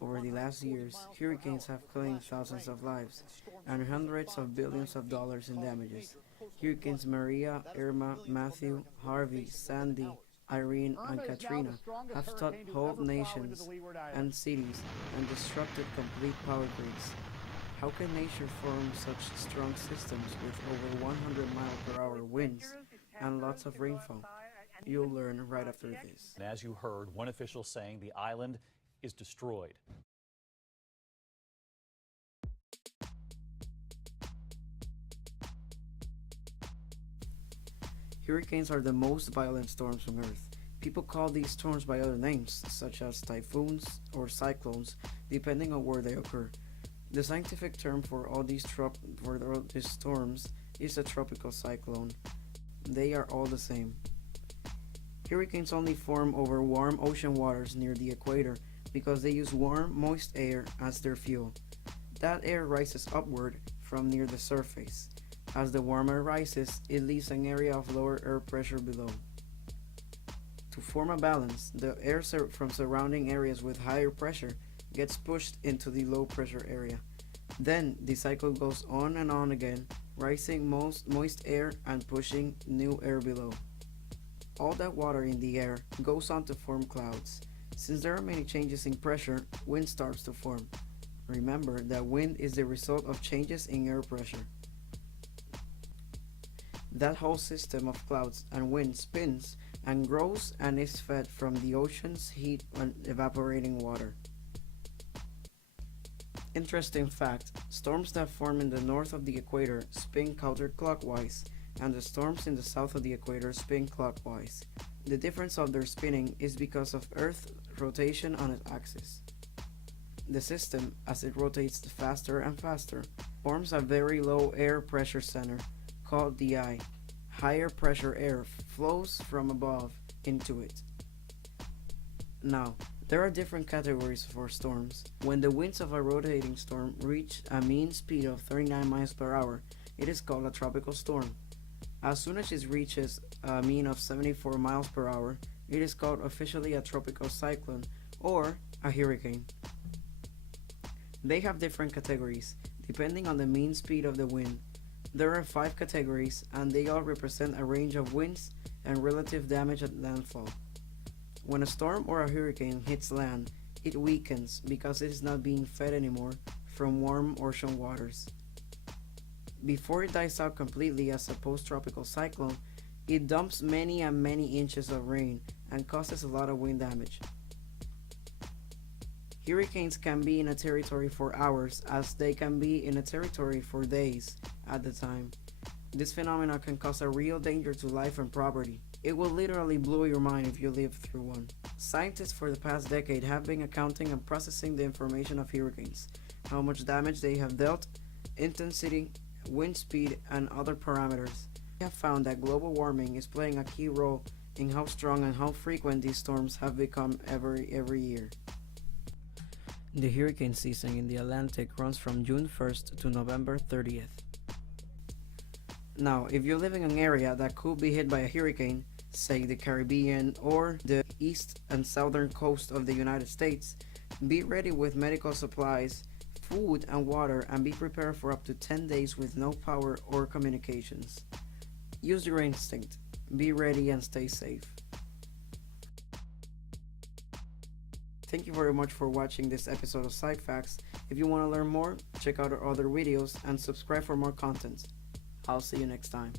Over the last years, hurricanes have claimed thousands of lives and hundreds of billions of dollars in damages. Hurricanes Maria, Irma, Matthew, Harvey, Sandy, Irene, and Katrina have struck whole nations and cities and disrupted complete power grids. How can nature form such strong systems with over 100-mile-per-hour winds and lots of rainfall? You'll learn right after this. And as you heard, one official saying the island is destroyed. Hurricanes are the most violent storms on Earth. People call these storms by other names, such as typhoons or cyclones, depending on where they occur. The scientific term for all these storms is a tropical cyclone. They are all the same. Hurricanes only form over warm ocean waters near the equator because they use warm, moist air as their fuel. That air rises upward from near the surface. As the warm air rises, it leaves an area of lower air pressure below. To form a balance, the air from surrounding areas with higher pressure gets pushed into the low pressure area. Then the cycle goes on and on again, rising moist air and pushing new air below. All that water in the air goes on to form clouds. Since there are many changes in pressure, wind starts to form. Remember that wind is the result of changes in air pressure. That whole system of clouds and wind spins and grows and is fed from the ocean's heat and evaporating water. Interesting fact, storms that form in the north of the equator spin counterclockwise, and the storms in the south of the equator spin clockwise. The difference of their spinning is because of Earth's rotation on its axis. The system, as it rotates faster and faster, forms a very low air pressure center called the eye. Higher pressure air flows from above into it. Now, there are different categories for storms. When the winds of a rotating storm reach a mean speed of 39 miles per hour, it is called a tropical storm. As soon as it reaches a mean of 74 miles per hour, it is called officially a tropical cyclone or a hurricane. They have different categories, depending on the mean speed of the wind. There are 5 categories, and they all represent a range of winds and relative damage at landfall. When a storm or a hurricane hits land, it weakens because it is not being fed anymore from warm ocean waters. Before it dies out completely as a post-tropical cyclone, it dumps many and many inches of rain and causes a lot of wind damage. Hurricanes can be in a territory for hours, as they can be in a territory for days at the time. This phenomenon can cause a real danger to life and property. It will literally blow your mind if you live through one. Scientists for the past decade have been accounting and processing the information of hurricanes, how much damage they have dealt, intensity, wind speed, and other parameters. They have found that global warming is playing a key role in how strong and how frequent these storms have become every year. The hurricane season in the Atlantic runs from June 1st to November 30th. Now, if you're living in an area that could be hit by a hurricane, say the Caribbean or the east and southern coast of the United States, be ready with medical supplies, food and water, and be prepared for up to 10 days with no power or communications. Use your instinct, be ready and stay safe. Thank you very much for watching this episode of SciFacts. If you want to learn more, check out our other videos and subscribe for more content. I'll see you next time.